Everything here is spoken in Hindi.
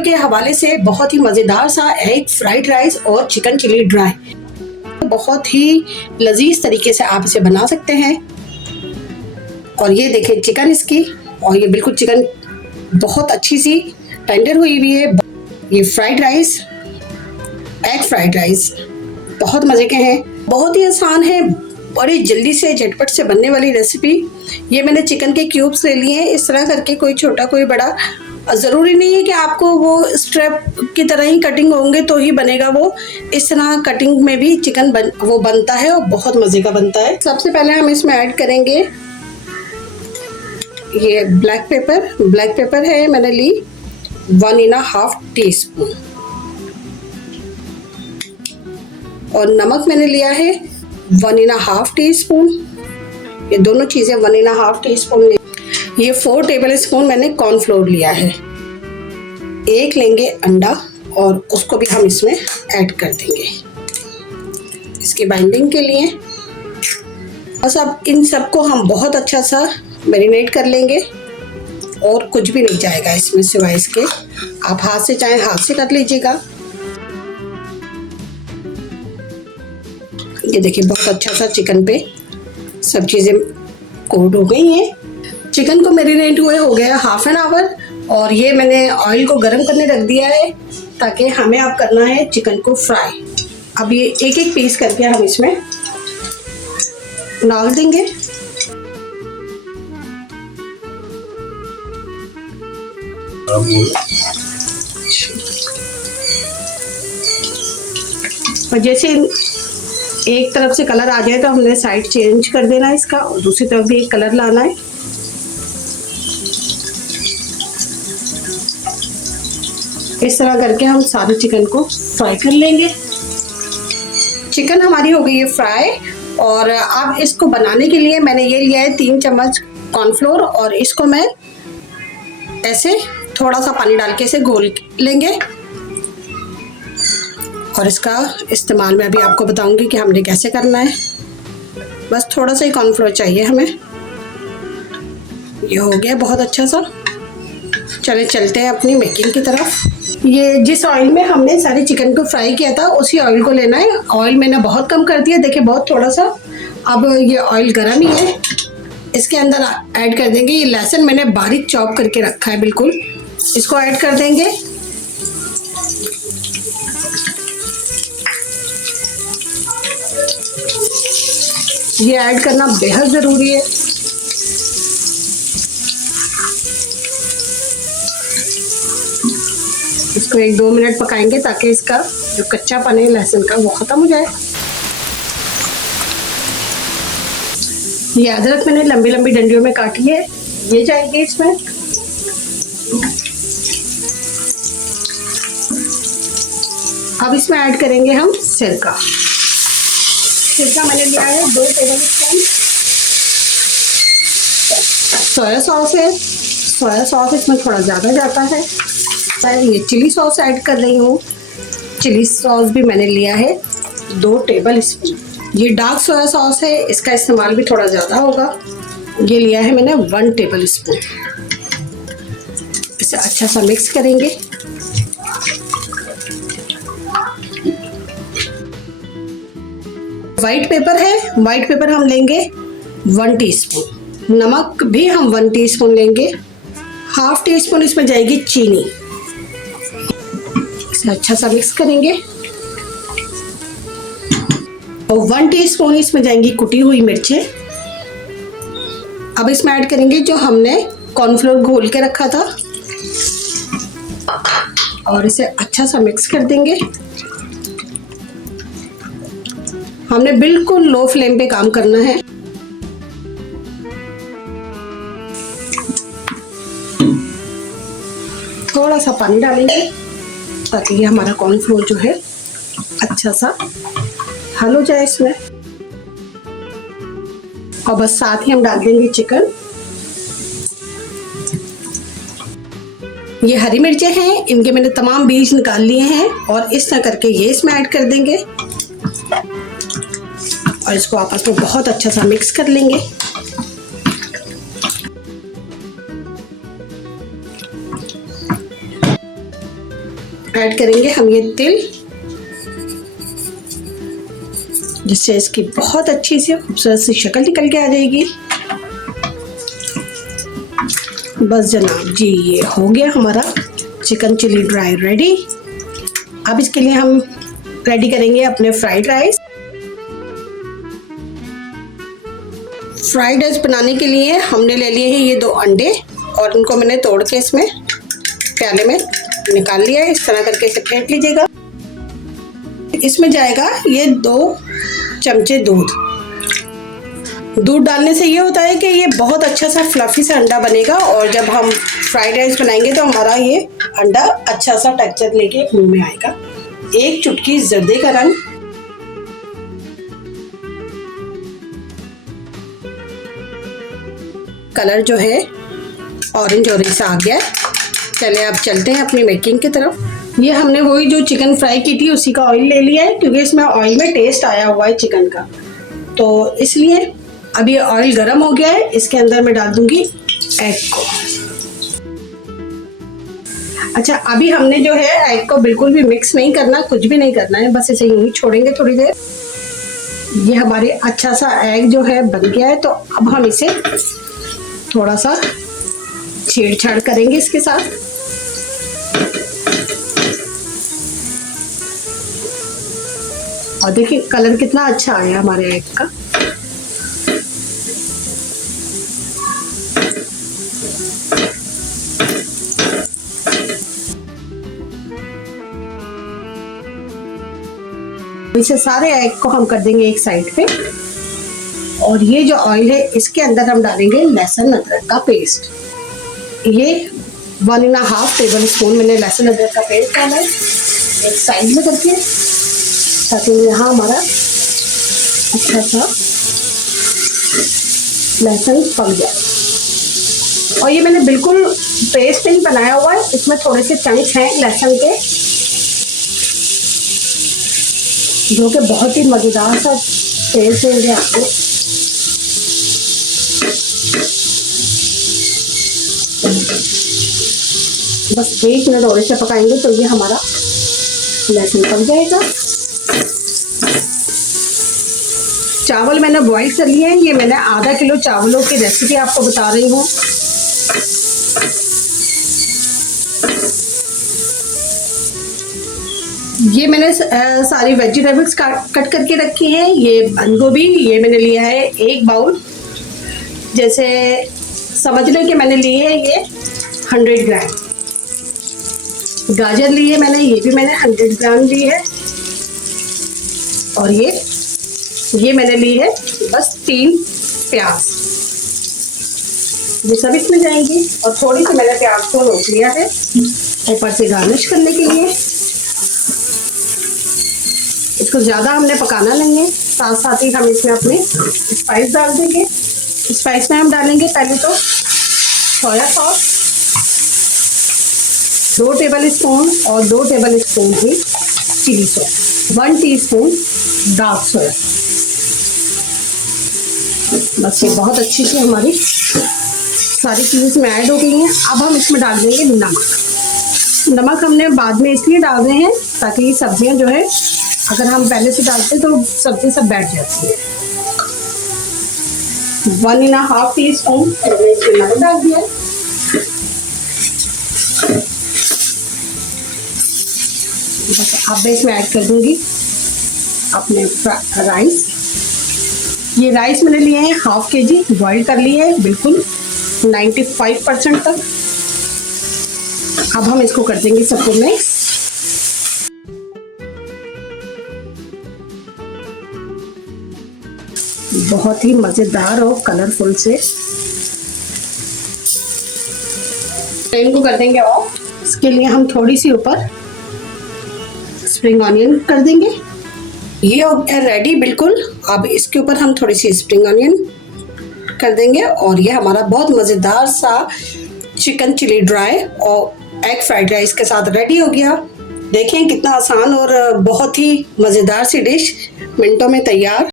के हवाले से बहुत ही मज़ेदार सा एग फ्राइड राइस और चिकन चिली ड्राई, बहुत ही लजीज तरीके से आप इसे बना सकते हैं। और ये देखिए चिकन इसकी, और ये बिल्कुल चिकन बहुत अच्छी सी टेंडर हुई हुई है। ये fried rice, egg fried rice बहुत मज़े के हैं, बहुत ही आसान है, बड़ी जल्दी से झटपट से बनने वाली रेसिपी। ये मैंने चिकन के क्यूब्स ले लिए हैं, इस तरह करके, कोई छोटा कोई बड़ा। ज़रूरी नहीं है कि आपको वो स्ट्रैप की तरह ही कटिंग होंगे तो ही बनेगा वो, इस तरह कटिंग में भी चिकन वो बनता है और बहुत मज़े का बनता है। सबसे पहले हम इसमें ऐड करेंगे ये ब्लैक पेपर है, मैंने ली 1½ टीस्पून, और नमक मैंने लिया है 1½ टीस्पून। ये दोनों चीज़ें 1½ टीस्पून। ये 4 टेबल स्पून मैंने कॉर्नफ्लोर लिया है। एक लेंगे अंडा और उसको भी हम इसमें ऐड कर देंगे इसकी बाइंडिंग के लिए। बस अब इन सबको हम बहुत अच्छा सा मैरिनेट कर लेंगे, और कुछ भी नहीं जाएगा इसमें सिवाय इसके। आप हाथ से चाहें हाथ से कर लीजिएगा। ये देखिए बहुत अच्छा सा चिकन पे सब चीज़ें कोट हो गई हैं। चिकन को मैरिनेट हुए हो गया ½ एन आवर, और ये मैंने ऑयल को गर्म करने रख दिया है ताकि हमें अब करना है चिकन को फ्राई। अब ये एक एक पीस करके हम इसमें डाल देंगे। और जैसे एक तरफ से कलर आ जाए तो हमने साइड चेंज कर देना है इसका, और दूसरी तरफ भी एक कलर लाना है। इस तरह करके हम सारे चिकन को फ्राई कर लेंगे। चिकन हमारी हो गई है फ्राई, और अब इसको बनाने के लिए मैंने ये लिया है 3 चम्मच कॉर्नफ्लोर, और इसको मैं ऐसे थोड़ा सा पानी डाल के इसे घोल लेंगे। और इसका इस्तेमाल मैं अभी आपको बताऊंगी कि हमने कैसे करना है। बस थोड़ा सा ही कॉर्नफ्लोर चाहिए हमें। ये हो गया बहुत अच्छा सा। चले चलते हैं अपनी मेकिंग की तरफ। ये जिस ऑयल में हमने सारे चिकन को फ्राई किया था उसी ऑयल को लेना है। ऑयल मैंने बहुत कम कर दिया, देखिए बहुत थोड़ा सा। अब ये ऑयल गर्म ही है, इसके अंदर ऐड कर देंगे ये लहसुन, मैंने बारीक चॉप करके रखा है बिल्कुल, इसको ऐड कर देंगे। ये ऐड करना बेहद ज़रूरी है। इसको 1-2 मिनट पकाएंगे ताकि इसका जो कच्चापन है लहसुन का वो ख़त्म हो जाए। ये अदरक मैंने लंबी लंबी डंडियों में काटी है, ये जाएगी इसमें। अब इसमें ऐड करेंगे हम सिरका। सिरका मैंने लिया है 2 टेबल स्पून। सोया सॉस है, सोया सॉस इसमें थोड़ा ज़्यादा जाता है। ये चिली सॉस ऐड कर रही हूँ। चिली सॉस भी मैंने लिया है 2 टेबल स्पून। ये डार्क सोया सॉस है, इसका इस्तेमाल भी थोड़ा ज़्यादा होगा। ये लिया है मैंने 1 टेबल स्पून। इसे अच्छा सा मिक्स करेंगे। वाइट पेपर है, वाइट पेपर हम लेंगे 1 टीस्पून। नमक भी हम 1 टीस्पून लेंगे। ½ टीस्पून इसमें जाएगी चीनी। इसे अच्छा सा मिक्स करेंगे। और 1 टीस्पून इसमें जाएंगी कुटी हुई मिर्चें। अब इसमें ऐड करेंगे जो हमने कॉर्नफ्लोर घोल के रखा था, और इसे अच्छा सा मिक्स कर देंगे। हमने बिल्कुल लो फ्लेम पे काम करना है। थोड़ा सा पानी डालेंगे ताकि ये हमारा कॉर्नफ्लोर जो है अच्छा सा हल हो जाए इसमें। और बस साथ ही हम डाल देंगे चिकन। ये हरी मिर्चें हैं, इनके मैंने तमाम बीज निकाल लिए हैं, और इस तरह करके ये इसमें ऐड कर देंगे, और इसको आपस में बहुत अच्छा सा मिक्स कर लेंगे। ऐड करेंगे हम ये तिल, जिससे इसकी बहुत अच्छी सी खूबसूरत सी शक्ल निकल के आ जाएगी। बस जनाब जी, ये हो गया हमारा चिकन चिली ड्राई रेडी। अब इसके लिए हम रेडी करेंगे अपने फ्राइड राइस। फ्राइड राइस बनाने के लिए हमने ले लिए हैं ये 2 अंडे और इनको मैंने तोड़ के इसमें प्याले में निकाल लिया है। इस तरह करके इसे फेंट लीजिएगा। इसमें जाएगा ये 2 चमचे दूध। दूध डालने से ये होता है कि ये बहुत अच्छा सा फ्लफी सा अंडा बनेगा और जब हम फ्राइड राइस बनाएंगे तो हमारा ये अंडा अच्छा सा टेक्सचर लेके मुंह में आएगा। 1 चुटकी जर्दे का रंग, कलर जो है ऑरेंज सा आ गया। चले अब चलते हैं अपनी मेकिंग की तरफ। ये हमने वही जो चिकन फ्राई की थी उसी का ऑयल ले लिया है, क्योंकि इसमें ऑयल में टेस्ट आया हुआ है चिकन का, तो इसलिए अब ये ऑयल गर्म हो गया है। इसके अंदर मैं डाल दूंगी एग को। अच्छा, अभी हमने जो है एग को बिल्कुल भी मिक्स नहीं करना, कुछ भी नहीं करना है, बस इसे यूं ही छोड़ेंगे थोड़ी देर। ये हमारे अच्छा सा एग जो है बन गया है, तो अब हम इसे थोड़ा सा छेड़छाड़ करेंगे इसके साथ। और देखिए कलर कितना अच्छा आया हमारे एग का। इसे सारे एग को हम कर देंगे एक साइड पे। और ये जो ऑयल है इसके अंदर हम डालेंगे लहसुन अदरक का पेस्ट। ये 1.5 टेबल स्पून मैंने लहसुन अदरक का पेस्ट डाला है एक साइड में करके, ताकि यहाँ हमारा अच्छा सा लहसुन पक जाए। और ये मैंने बिल्कुल पेस्ट नहीं बनाया हुआ है, इसमें थोड़े से चंक्स हैं लहसुन के, जो कि बहुत ही मज़ेदार सा टेस्ट देंगे आपको। बस 1 मिनट और इसे पकाएंगे तो ये हमारा लहसुन पक जाएगा। चावल मैंने बॉईल कर लिए हैं। ये मैंने आधा किलो चावलों की रेसिपी आपको बता रही हूँ। ये मैंने सारी वेजिटेबल्स कट करके रखी हैं। ये बंद गोभी ये मैंने लिया है 1 बाउल, जैसे समझ लें कि मैंने लिए है ये 100 ग्राम। गाजर ली है मैंने, ये भी मैंने 100 ग्राम ली है। और ये मैंने ली है बस 3 प्याज, ये सब इसमें जाएंगी। और थोड़ी सी मैंने प्याज को रोक लिया है ऊपर से गार्निश करने के लिए। इसको ज़्यादा हमने पकाना नहीं है, साथ साथ ही हम इसमें अपने स्पाइस डाल देंगे। स्पाइस में हम डालेंगे पहले तो सोया सॉस 2 टेबल स्पून और 2 टेबल स्पून ही chilli sauce, 1 teaspoon dark soya. बस ये बहुत अच्छी से हमारी सारी चीज़ें इसमें ऐड हो गई हैं। अब हम इसमें डाल देंगे नमक। नमक हमने बाद में इसलिए डाल रहे हैं ताकि ये सब्जियां जो है अगर हम पहले से डालते तो सब्जी सब बैठ जाती है। 1.5 टीस्पून मैंने इसमें नमक डाल दिया। बस अब मैं इसमें ऐड कर दूंगी अपने राइस। ये राइस मैंने लिए हैं 1/2 kg, बॉईल कर लिए है बिल्कुल 95% तक। अब हम इसको कर देंगे सबको मिक्स। बहुत ही मज़ेदार और कलरफुल से फ्लेम को कर देंगे ऑफ। इसके लिए हम थोड़ी सी ऊपर स्प्रिंग ऑनियन कर देंगे। ये हो गया रेडी बिल्कुल। अब इसके ऊपर हम थोड़ी सी स्प्रिंग ऑनियन कर देंगे और ये हमारा बहुत मज़ेदार सा चिकन चिली ड्राई और एग फ्राइड राइस के साथ रेडी हो गया। देखें कितना आसान और बहुत ही मज़ेदार सी डिश मिनटों में तैयार।